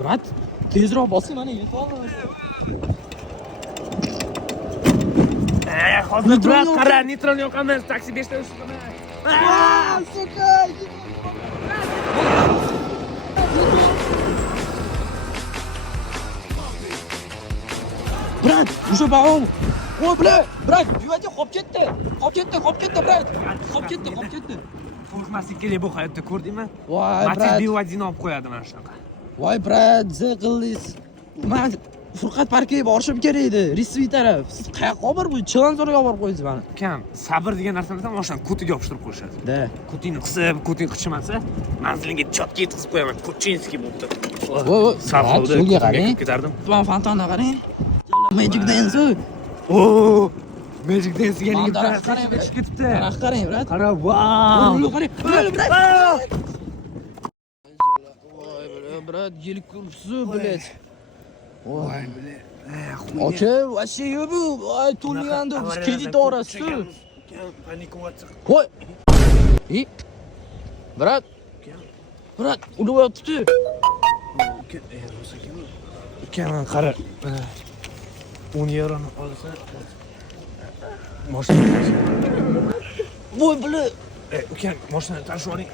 Brat, tezroq bossing, mana yetib oldim. Hozir brat qara, nitron yoqamiz, taksi 5 ta ustidan. Suka! Brat, o'sha bog'om. Voy, brat, yuvaga qolib ketdi. Qolib ketdi, brat. Qolib ketdi. Qo'rqmaslik kerak bu hayotda, ko'rdingmi? Voy, Mati brat. bevazini olib qo'yadi mana shunaqa. Voy, brat, zaqillis. Men Furqat parkiga borishim kerak edi. Risviy taraf. Siz qayoqqa olib borib, Chilonzorga olib borib qo'ysiz meni. Ukam, sabr degan narsani ham o'shani kutiga yopishtirib qo'yishadi. Da. Kuting qisib, kuting qichimasa, manzilingga chotga yetkazib qo'yaman. Kuchinski bo'ldi. Voy, Sabqovda yo'lga qarang. ketardim. Tuman fontonni qarang. Magic Dance. Oo! Magic Dance degan Mana yigit daraxt qarang, chiqib ketibdi. Daraxt qarang, brat. Qara, vau! Qarang. Brat. Voy, brat, yelib ko'ribsiz, blять. Voy, blядь. Aka, вообще yo'bu. Voy, to'lgandi. Kredit orasi. Panikovatsiya. Voy. Brat. Brat, uryapti. Ukam, qara. 10 yevroni olsa, mashina. Voy, bile. Ukam, mashinani tashib oling.